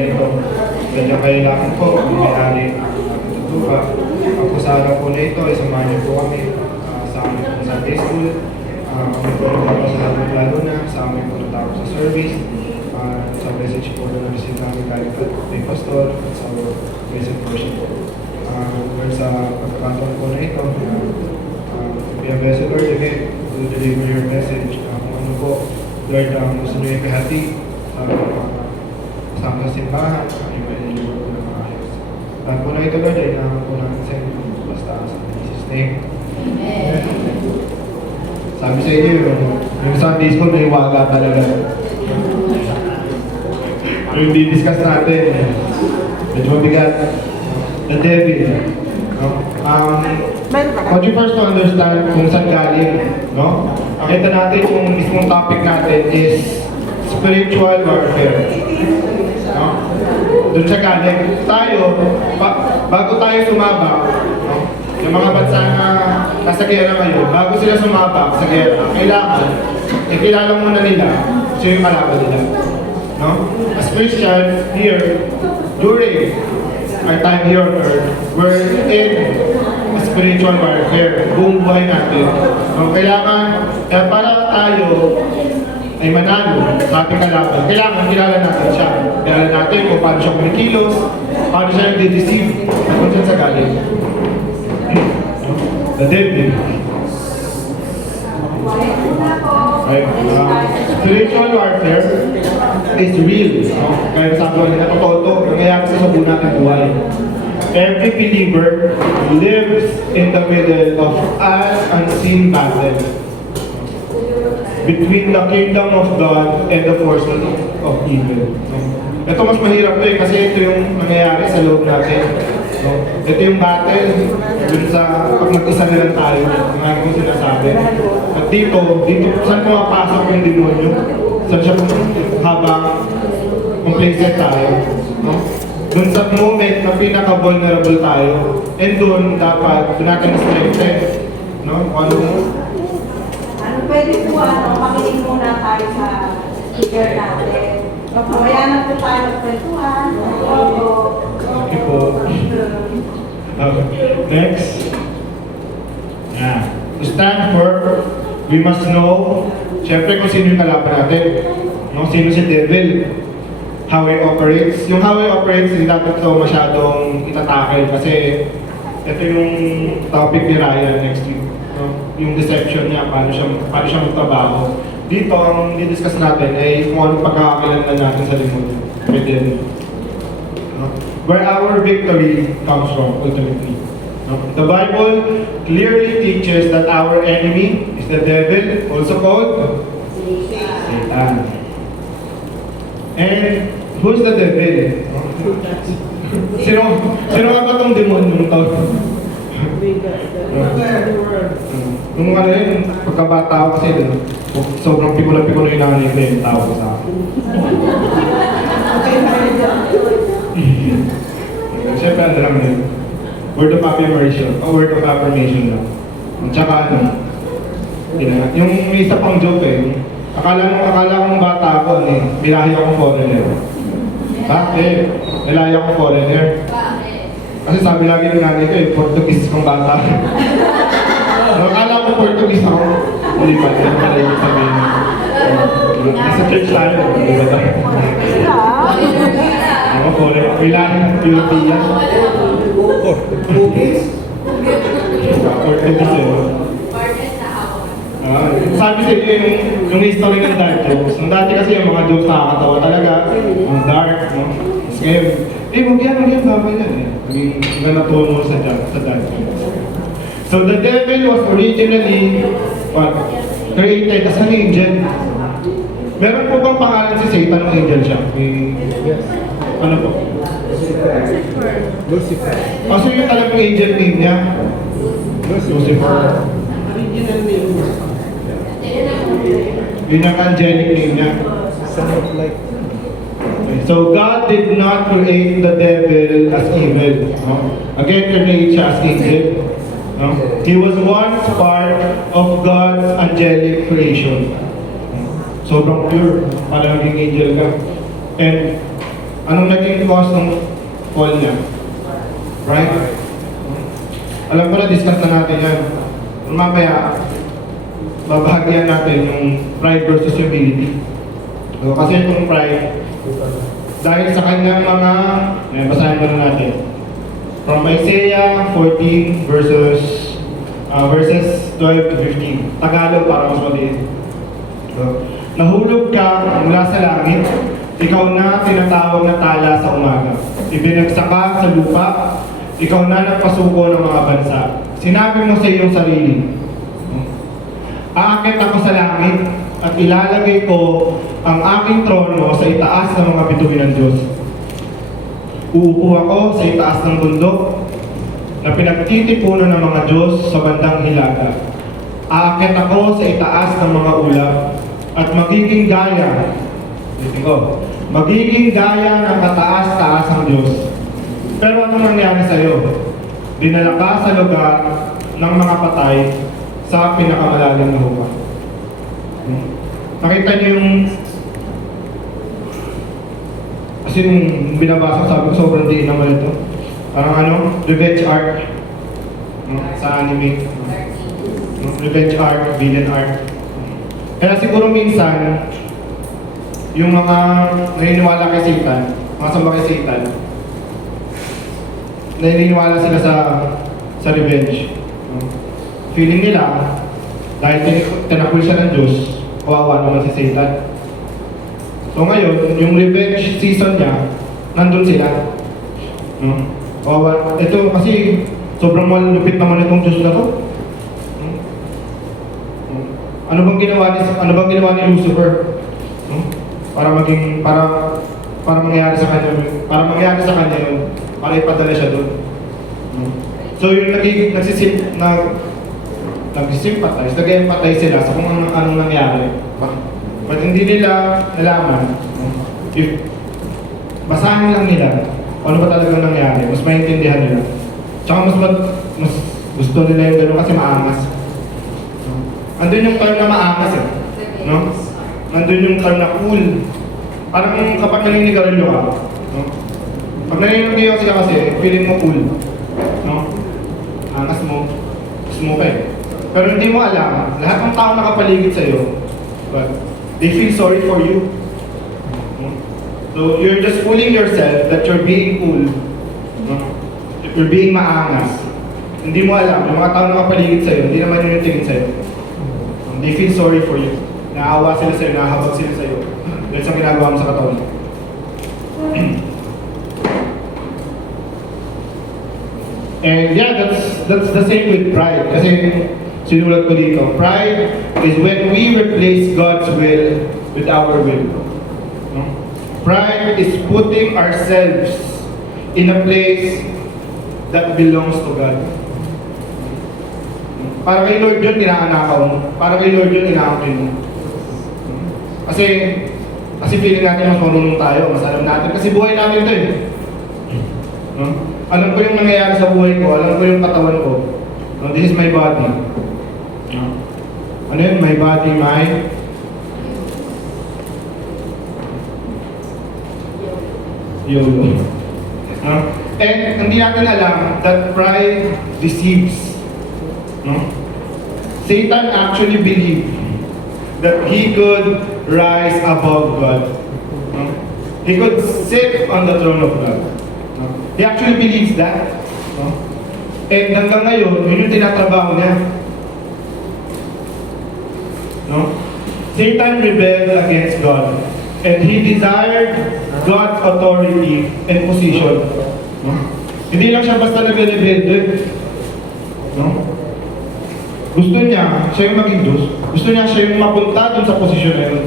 ito. Medyo kailangan po, may-ari tutuka. Ang kusara po na ito, isamahan niyo po kami sa aming po Sunday School. Kami po nagpapasalamat lalo na sa aming po natapos sa service. Sa message po na na-receive namin galing kay Pastor at sa present worship po. Sa pagkakataon po na ito, be a vessel, Lord, again, to deliver your message. Kung ano po, Lord, gusto niyo ikahati sa mga simbahan, yung deliver po ng maayos. Lahat po na ito, Lord, ay naman po natin sa inyo, basta sa Jesus' name. Amen. Sabi sa inyo, yung Sunday School, may waga talaga. Yung di-discuss natin, medyo mabigat. The devil. What you first to understand kung saan galing, no? Kita natin yung mismong topic natin is spiritual warfare. No? Doon siya galing. Tayo, bago tayo sumabak, no? Yung mga bansa na nasa gera ngayon, bago sila sumabak sa gera, kailangan, ikilala muna nila siya yung kalaban nila. No? As Christians here, during our time here on earth, we're in spiritual warfare, buong buhay natin. No? Kailangan, para tayo ay manalo sa ating kalaban, kailangan kilala natin siya. Kilala natin kung paano siya kumikilos, paano siya nagde-deceive, at kung saan sa galing. The devil. Okay. Spiritual warfare is real. No? Kaya sabi ko nila, totoo ito, nangyayari sa buong natin buhay. Every believer lives in the middle of an unseen battle between the kingdom of God and the forces of evil. No? Ito mas mahirap ito kasi ito yung nangyayari sa loob natin. No? Ito yung battle dun sa pag mag-isa na lang tayo, mga kong sinasabi. At dito, saan pumapasok yung demonyo? Saan siya habang complacent tayo? No? Dun sa moment na pinaka-vulnerable tayo, and dun dapat, dun natin strengthen. No? Pwede po, makinig muna tayo sa speaker natin. Mamaya na po tayo magkwentuhan. Okay po. Next. To stand firm, we must know, syempre kung sino yung kalaban natin. No? Sino si devil. How he operates. Yung how he operates, hindi natin ito masyadong itatakil kasi ito yung topic ni Ryan next week. No? Yung deception niya, paano siya magtrabaho. Dito, ang didiscuss natin ay kung anong pagkakakilanlan natin sa demonyo. No? Where our victory comes from, ultimately. No? The Bible clearly teaches that our enemy is the devil, also called Satan. And who's the devil? Sino nga ba itong demonyo to? Nung ano yun, pagkabata ako kasi sobrang pikula-pikula yung nanay ko yung tao ko sa akin. Siyempre, ano lang yun. Word of affirmation. Word of affirmation lang. Tsaka ano, yung may isa pang joke akala kong bata ako, bilahi akong foreigner. Bakit? Bilahi akong foreigner. Kasi sabi lagi ng nanay ko, Portuguese kong bata. Akala ko Portuguese ako. Hindi ba? Yan pala yung sabihin. Nasa church tayo. Hindi ba tayo? Ako po, kailangan ng European. Portuguese yun. Sabi sa inyo yung history ng dark jokes. Nung dati kasi yung mga jokes nakakatawa talaga. Ang dark, no? Tapos ngayon, huwag yan, bawal yan eh. Hanggang natuwa mo sa dark jokes. So the devil was originally created as an angel. Meron po bang pangalan si Satan ng angel siya? Yes. Ano po? Lucifer. So yung talagang angel name niya? Lucifer. Original name. Yun ang angelic name niya. So God did not create the devil as evil. No? Again, create siya as angel. No? He was once part of God's angelic creation. Sobrang pure, parang naging angel ka. And Anong naging cause ng fall niya? Right? Alam ko na, discuss na natin yan. Mamaya, babahagyan natin yung pride versus humility. So, kasi itong pride, dahil sa kanyang mga, basahin mo na natin. From Isaiah 14 verses 12 to 15. Tagalog para mas maliit. So, nahulog ka mula sa langit, ikaw na tinatawag na tala sa umaga. Ibinagsak ka sa lupa, ikaw na nagpasuko ng mga bansa. Sinabi mo sa iyong sarili, aakit ako sa langit at ilalagay ko ang aking trono sa itaas ng mga bituin ng Diyos. Uupo ako sa itaas ng bundok na pinagtitipunan ng mga Diyos sa bandang hilaga. Aakit ako sa itaas ng mga ulap at magiging gaya, magiging gaya ng kataas-taas ng Diyos. Pero ano nangyari sa iyo? Dinala ka sa lugar ng mga patay sa pinakamalalim na lupa. Nakita niyo yung kasi nung binabasa ko, sabi ko sobrang diin naman ito. Parang revenge arc sa anime. Revenge arc, villain arc. Kaya siguro minsan, yung mga naniniwala kay Satan, mga samba kay Satan, naniniwala sila sa revenge. Feeling nila, dahil tinakul siya ng Diyos, kawawa naman si Satan. So ngayon, yung revenge season niya, nandun sila. Kawawa. Ito kasi, sobrang malupit naman itong Diyos na to. Ano bang ginawa ni Lucifer? Para mangyari sa kanya yun, para ipadala siya doon. So yung nag-sympathize, nag-empathize sila sa kung anong nangyari. But hindi nila nalaman, if basahin lang nila ano ba talagang nangyari, mas maintindihan nila. Tsaka mas gusto nila yung gano'n kasi maangas. Andun yung term na maangas eh. No? Nandun yung term na cool. Parang kapag naninigarilyo ka, no? Pag naninigarilyo ka kasi, feeling mo cool. No? Angas mo, gusto mo pa eh. Pero hindi mo alam, lahat ng tao nakapaligid sa'yo, but they feel sorry for you. So you're just fooling yourself that you're being cool. If you're being maangas. Hindi mo alam, yung mga tao nakapaligid sa'yo, hindi naman yun yung tingin sa'yo. They feel sorry for you. Naawa sila sa'yo, nahabag sila sa'yo. Dahil sa ginagawa mo sa katawan. And yeah, that's the same with pride. Kasi sinulat ko dito, pride is when we replace God's will with our will. Pride is putting ourselves in a place that belongs to God. Para kay Lord yun, inaanakaw mo. Para kay Lord yun, inaangkin mo. Kasi feeling natin mas marunong tayo, mas alam natin. Kasi buhay natin ito eh. Alam ko yung nangyayari sa buhay ko, alam ko yung katawan ko. This is my body. Ano yun? My body, my YOLO. And hindi natin alam that pride deceives. Satan actually believed that he could rise above God. He could sit on the throne of God. He actually believes that. And hanggang ngayon, yun yung tinatrabaho niya. Satan rebelled against God. And he desired God's authority and position. Hindi lang siya basta nag-rebelde. Gusto niya, siya yung maging Diyos. Gusto niya siya yung mapunta dun sa posisyon na yun.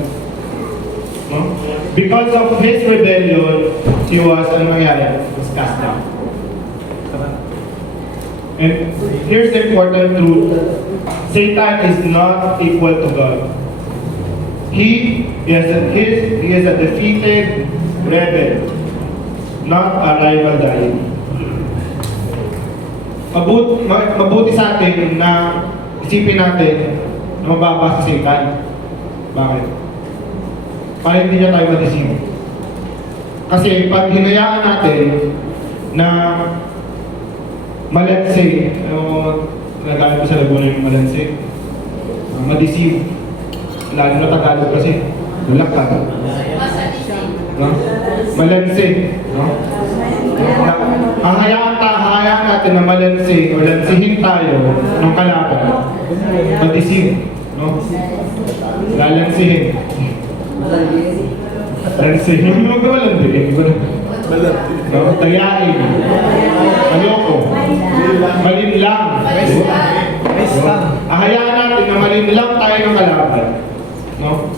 Because of his rebellion, he was, ano nangyari? Was cast down. And here's the important truth. Satan is not equal to God. He is a defeated rebel, not a rival dying. Mabuti sa atin na isipin natin na mababa si Satan. Bakit? Para hindi niya tayo ma-deceive. Kasi pag hinayaan natin na malanse, nagalit ko sa Laguna yung malanse, ma-deceive, lalo na Tagalog kasi, bulak ka. No? Malanse. No? Ang hayaan natin na malanse o lansihin tayo ng kalaban, ma-deceive. No? Lalansihin. Lansihin. Huwag na malansihin. No? Tayain. Maloko. Malinlang. Ahayaan natin na malinlang tayo ng kalaban. No?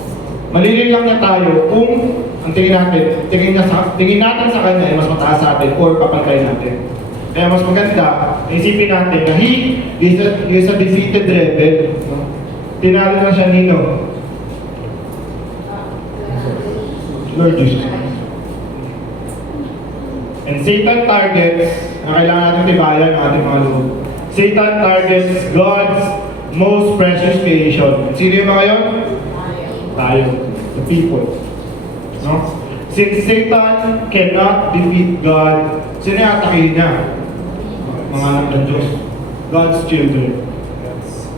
Malilinlang niya tayo kung ang tingin natin sa kanya ay mas mataas sa atin or papantay natin. Kaya mas maganda, isipin natin na he is a defeated rebel. No? Tinalo na siya nino. Lord Jesus. And Satan targets, na kailangan natin tibayan ang ating mga loob. Satan targets God's most precious creation. Sino yung mga yun? Tayo. The people. No? Since Satan cannot defeat God, sino yung atakihin niya? Mga anak ng Diyos. God's children.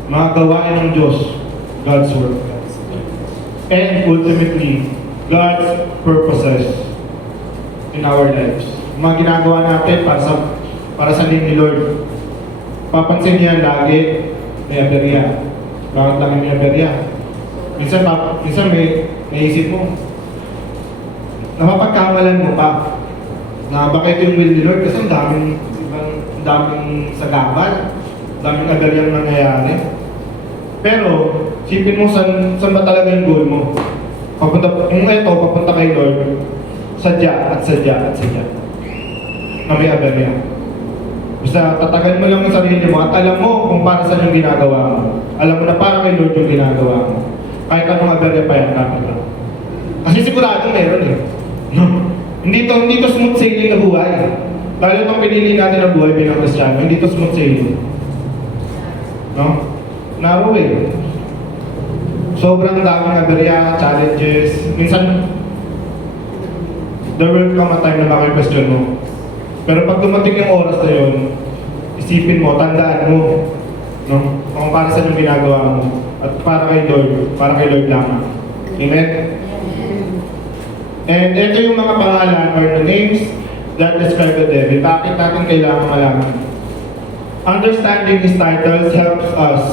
Mga gawain ng Diyos. God's work. And ultimately, God's purposes in our lives. Mga ginagawa natin para sa name ni Lord. Papansin niya lagi may aberya. Bakit lagi may aberya? Minsan may naisip mo, napapagkamalan mo pa na bakit yung will ni Lord kasi ang daming sagabal, daming agaryang nangyayari. Pero, sipin mo saan ba talaga yung goal mo? Papunta kay Lord, sadya at sadya at sadya. Na may agarya. Basta tatagan mo lang yung sarili mo at alam mo kung para saan yung ginagawa mo. Alam mo na para kay Lord yung ginagawa mo. Kahit anong agarya pa yan, kapit lang. Kasi sigurado meron eh. No? Hindi to smooth sailing na buhay. Lalo itong pinili natin na buhay bilang Kristiyano, hindi to smooth sailing. No? Narrow eh. Sobrang daming aberya, challenges. Minsan, there will come a time na maki-question mo. Pero pag dumating yung oras na yun, isipin mo, tandaan mo, no? Kung para saan yung ginagawa mo. At para kay Lord lamang. Amen? And ito yung mga pangalan or the names that describe the devil. Bakit natin kailangan malaman? Understanding his titles helps us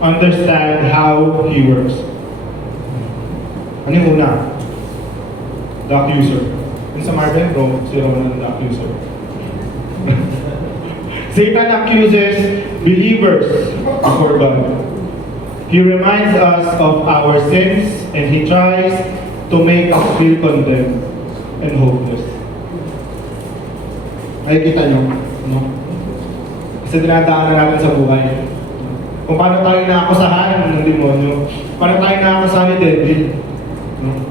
understand how he works. Ano yung una? The accuser. Yung sa Martin, si Ronan the accuser. Satan accuses believers before God. He reminds us of our sins and he tries to make us feel condemned and hopeless. Nakikita nyo? No? Kasi dinadaanan natin sa buhay. Kung paano tayo naakusahan ng demonyo, paano tayo naakusahan ni devil. No?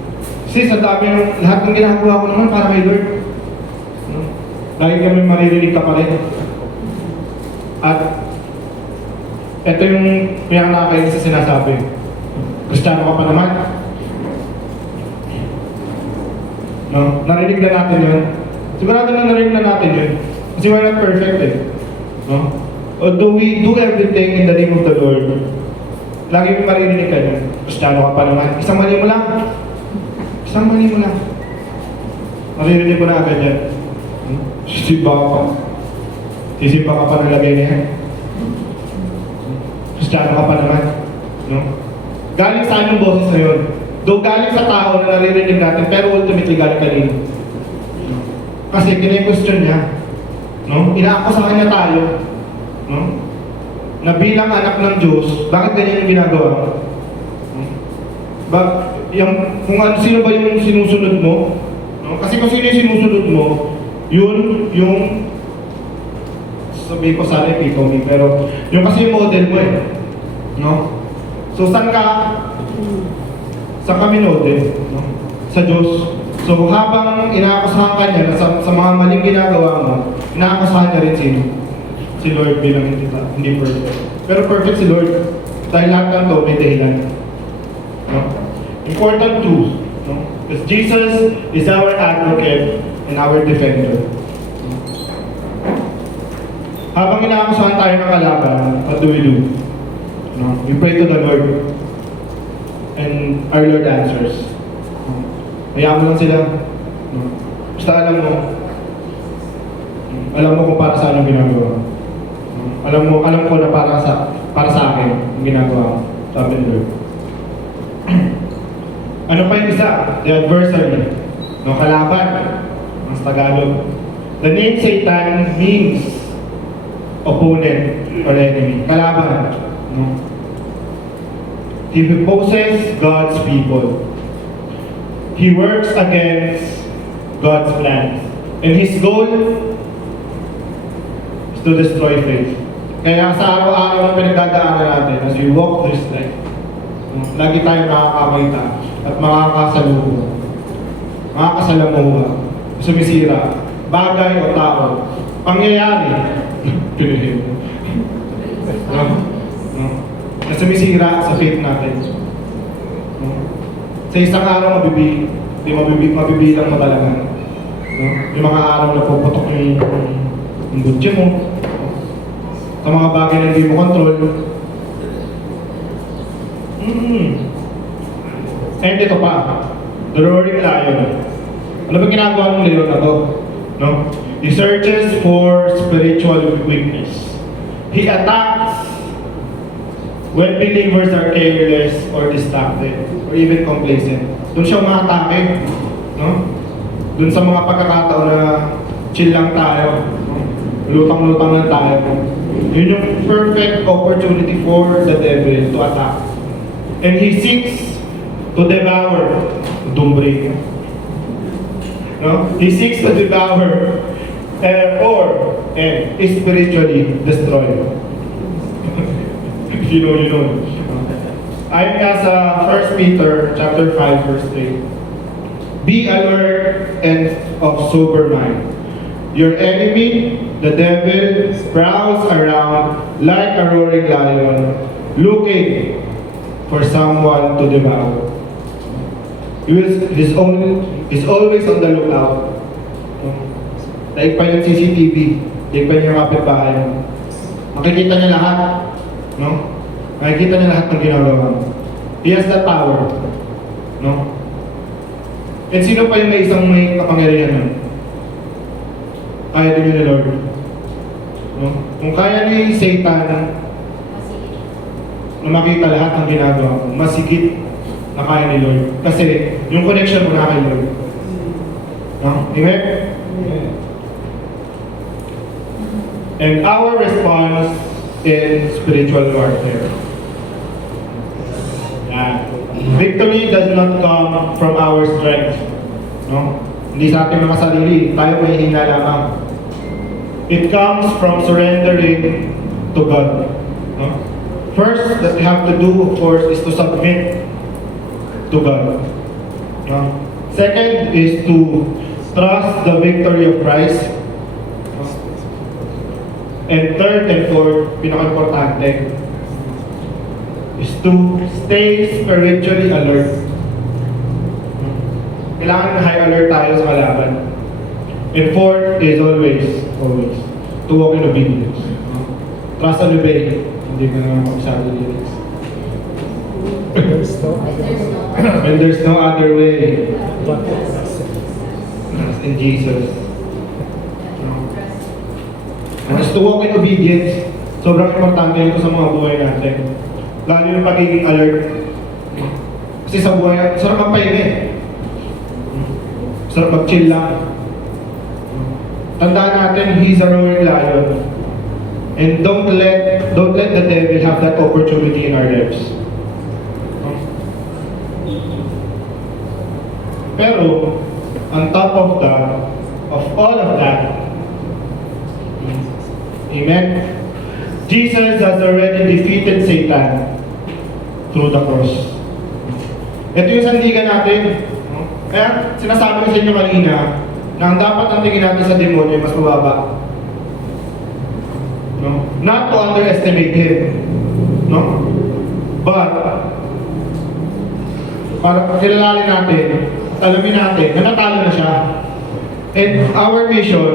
Kasi sa dami ng lahat ng ginagawa ko naman para kay Lord. No? Lagi kami maririnig ka pa rin. At ito yung pinakakainis sa sinasabi. Kristiyano ka pa naman. No? Narinig na natin yun. Sigurado na narinig na natin yun. Kasi we're not perfect eh. No? Although we do everything in the name of the Lord, lagi mo maririnig ka yun. Kristiyano ka pa naman. Isang mali mo lang. Isang mali mo lang. Maririnig ko na agad yan. Sisiba ka pa. Sisiba ka pa ng lagay na yan. Kristiyano ka pa naman. No? Galing saan yung boses na yun? Though galing sa tao na naririnig natin, pero ultimately galing kanino. No? Kasi kine-question niya. No? Inaakusahan niya tayo. No? Na bilang anak ng Diyos, bakit ganyan yung ginagawa? No? Kung sino ba yung sinusunod mo? No? Kasi kung sino yung sinusunod mo, yun yung sabihin ko sana epitome, pero yung kasi yung model mo eh. No? So saan kami model? No? Sa Diyos. So habang inaakusahan ka niya sa mga maling ginagawa mo, inaakusahan niya rin si Lord bilang hindi perfect. Pero perfect si Lord. Dahil lahat ng to may dahilan. No? Important too. No? Because Jesus is our advocate and our defender. Habang inaakusahan tayo ng kalaban, what do? No? We pray to the Lord. And our Lord answers. Hayaan mo lang sila. No? Basta alam mo kung para saan ang ginagawa. No? Alam ko na para sa akin ang ginagawa. Sabi ni Lord. Ano pa yung isa? The adversary. No, kalaban. Mas Tagalog. The name Satan means opponent or enemy. Kalaban. No? He opposes God's people. He works against God's plans. And his goal is to destroy faith. Kaya sa araw-araw na pinagdadaanan natin, as we walk this life, lagi tayong makakakita at makakasalamuha, sumisira, bagay o tao, pangyayari, na sumisira sa faith natin. Sa isang araw mabibilang mo talaga. Yung mga araw na puputok yung budyo mo. Sa mga bagay na hindi mo control. And ito pa, the roaring lion. Ano ba ginagawa ng leon na to? No? He searches for spiritual weakness. He attacks when believers are careless or distracted or even complacent. Doon siya umatake. No? Doon sa mga pagkakataon na chill lang tayo. No? Lutang-lutang lang tayo. Yun yung perfect opportunity for the devil to attack. And he seeks to devour. Dumbre. No? He seeks to devour and spiritually destroy. you know. Ayon nga sa 1 Peter chapter 5 verse 3. Be alert and of sober mind. Your enemy, the devil, prowls around like a roaring lion, looking for someone to devour. He's always on the lookout. Daig pa yung CCTV, daig pa yung kapitbahay mo. Makikita niya lahat, no? Makikita niya lahat ng ginagawa mo. He has that power, no? And sino pa yung may kapangyarihan nun? Kaya din yun ni Lord. No? Kung kaya ni Satan na makita lahat ng ginagawa mo, masigit na kaya ni Lord. Kasi yung connection mo na kay Lord. No? Amen? And our response in spiritual warfare. Victory does not come from our strength. No? Hindi sa ating mga sarili. Tayo may hina lamang. It comes from surrendering to God. No? First that we have to do, of course, is to submit to God. No? Second is to trust the victory of Christ. No? And third and fourth, pinaka-importante, is to stay spiritually alert. Kailangan high alert tayo sa kalaban. And fourth is always, to walk in obedience. Trust and obey. Hindi ka naman masyado lyrics. And there's no other way. Trust in Jesus. And as to walk in obedience, sobrang importante ito sa mga buhay natin. Lalo yung pagiging alert. Kasi sa buhay, sarap magpahinga eh. Sarap mag-chill lang. Tandaan natin, He's a roaring lion. And don't let the devil have that opportunity in our lives. Pero, on top of all of that, amen, Jesus has already defeated Satan through the cross. Ito yung sandigan natin. Kaya sinasabi ko sa inyo kanina na ang dapat ang tingin natin sa demonyo ay mas mababa. No? Not to underestimate him. No? But, para kilalanin natin, alamin natin na natalo na siya. And our mission,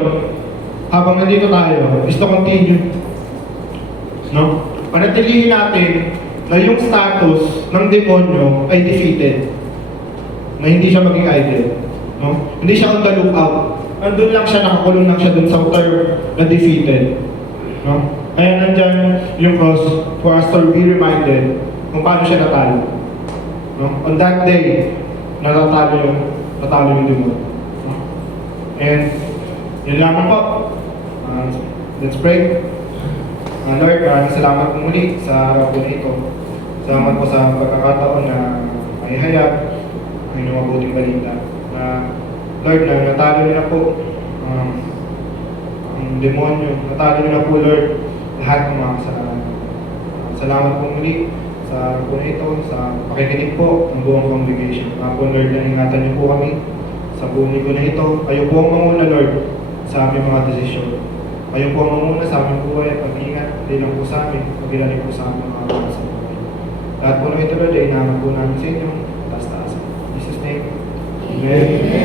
habang nandito tayo, is to continue. No? Panatilihin natin na yung status ng demonyo ay defeated. Na hindi siya maging idol. No? Hindi siya on the lookout. Nandun lang siya, nakakulong lang siya dun sa term na defeated. No? Kaya nandyan yung cross for us to be reminded kung paano siya natalo. No? On that day, natalo yung demon. No? And yun lamang po. Let's pray. Lord, maraming salamat po muli sa araw po na ito. Salamat po sa pagkakataon na may hayag, may mabuting balita. Na Lord, na natalo niyo na po ang demonyo. Natalo niyo na po, Lord, lahat ng mga kasalanan. Salamat po muli sa araw po na ito, sa pakikinig po ng buong congregation. Mga po, Lord, na ingatan niyo po kami sa buong linggo na ito. Kayo po ang manguna, Lord, sa aming mga desisyon. Kayo po ang manguna sa aming buhay at pag-ingat, hindi lang po sa amin, pag-ilalim po sa aming mga kapasa buhay. Lahat po na ito, Lord, ay inaman po namin sa inyo. Taas-taas. In Jesus' name. Amen.